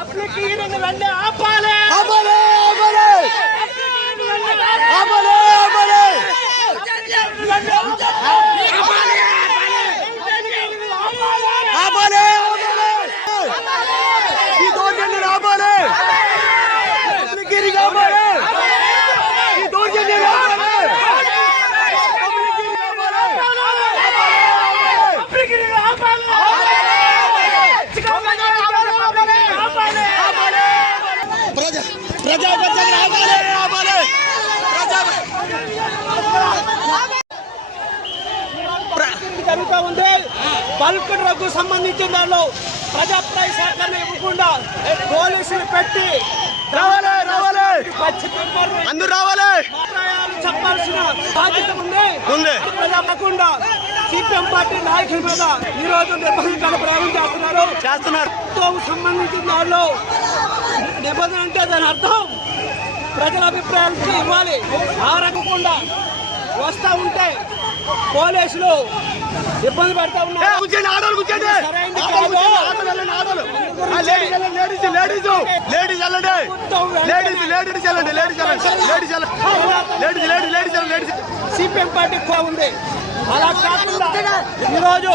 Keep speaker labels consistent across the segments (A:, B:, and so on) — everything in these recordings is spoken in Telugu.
A: పబ్లిక్ హీరింగ్ వెంటనే ఆపాలి
B: ఆపాలి ఆపాలి ఆపాలి ఆపాలి ఆపాలి ఆపాలి ఈ దౌర్జన్యం ఆపాలి పబ్లిక్ హీరింగ్ ఆపాలి ఈ దౌర్జన్యం ఆపాలి పబ్లిక్ హీరింగ్ ఆపాలి
A: పబ్లిక్ హీరింగ్ ఆపాలి
B: ప్రజా ప్రజాపత్యం ఆపాలి ఆపాలి ప్రజా
A: జరుగుతూ ఉంది బల్క్ డ్రగ్ సంబంధించిన దానిలో ప్రజాప్రాయ సేకరణ ఇవ్వకుండా పోలీసులు పెట్టి
B: రావాలి రావాలి
A: పచ్చి
B: అందరూ రావాలి
A: చెప్పాల్సిన బాధ్యత ఉంది
B: ఉంది.
A: సిపిఎం పార్టీ నాయకుల మీద ఈ రోజు నిర్బంధించాలని ప్రయోగం చేస్తున్నారు.
B: చేస్తున్నారు.
A: సంబంధించిన దానిలో నిబంధన అంటే దాని అర్థం ప్రజల అభిప్రాయాలు ఇవ్వాలి. ఆ రకకుండా వస్తా ఉంటే పోలీసులు ఇబ్బంది పెడతా ఉన్నారు.
B: లేడీస్ లేడీస్ లేడీస్ వెళ్ళండి లేడీస్ లేడీస్ వెళ్ళండి లేడీస్ వెళ్ళండి. Ladies ladies ladies ladies
A: CPM party ఎక్కువ ఉంది అలా కాకుండా ఈరోజు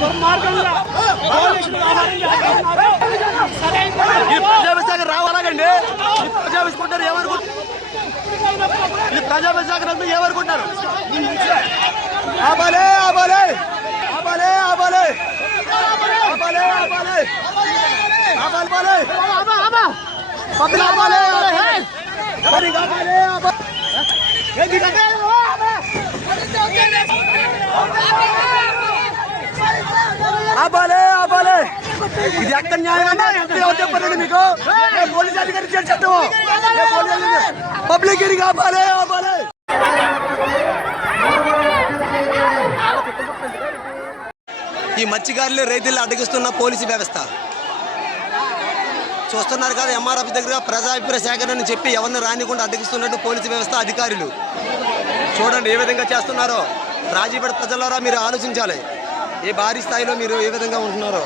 A: దుర్మార్గంగా
B: ప్రజాభిషేకం రావాలండి ఈ ప్రజాభిషేకుంటారు ఏమనుకుంటారు ఈ ప్రజాభిషేకం ఏమనుకుంటారు ఆపాలే ఆపాలే ఆపాలే ఆపాలే ఆపాలే ఆపాలే ఆపాలి ఆపాలి ఆపాలి ఆపాలి ఆపాలి ఏంటి ఇదంతా? ఇది ఎక్కడ న్యాయం అంటే ఎవరు చెప్పారండి మీకు. పోలీస్ అధికారి చట్టము పబ్లిక్ ఇది కాపాలే ఆపాలే ఈ మత్స్యకారులు రైతులు అడ్డగిస్తున్న పోలీసు వ్యవస్థ. చూస్తున్నారు కదా ఎంఆర్ఎఫ్ దగ్గర ప్రజాభిప్రాయ సేకరణ అని చెప్పి ఎవరిని రానికుండా అడ్డగిస్తున్నట్టు పోలీసు వ్యవస్థ అధికారులు. చూడండి ఏ విధంగా చేస్తున్నారో. రాజీపేట ప్రజలారా మీరు ఆలోచించాలి. ఏ భారీ స్థాయిలో మీరు ఏ విధంగా ఉంటున్నారో.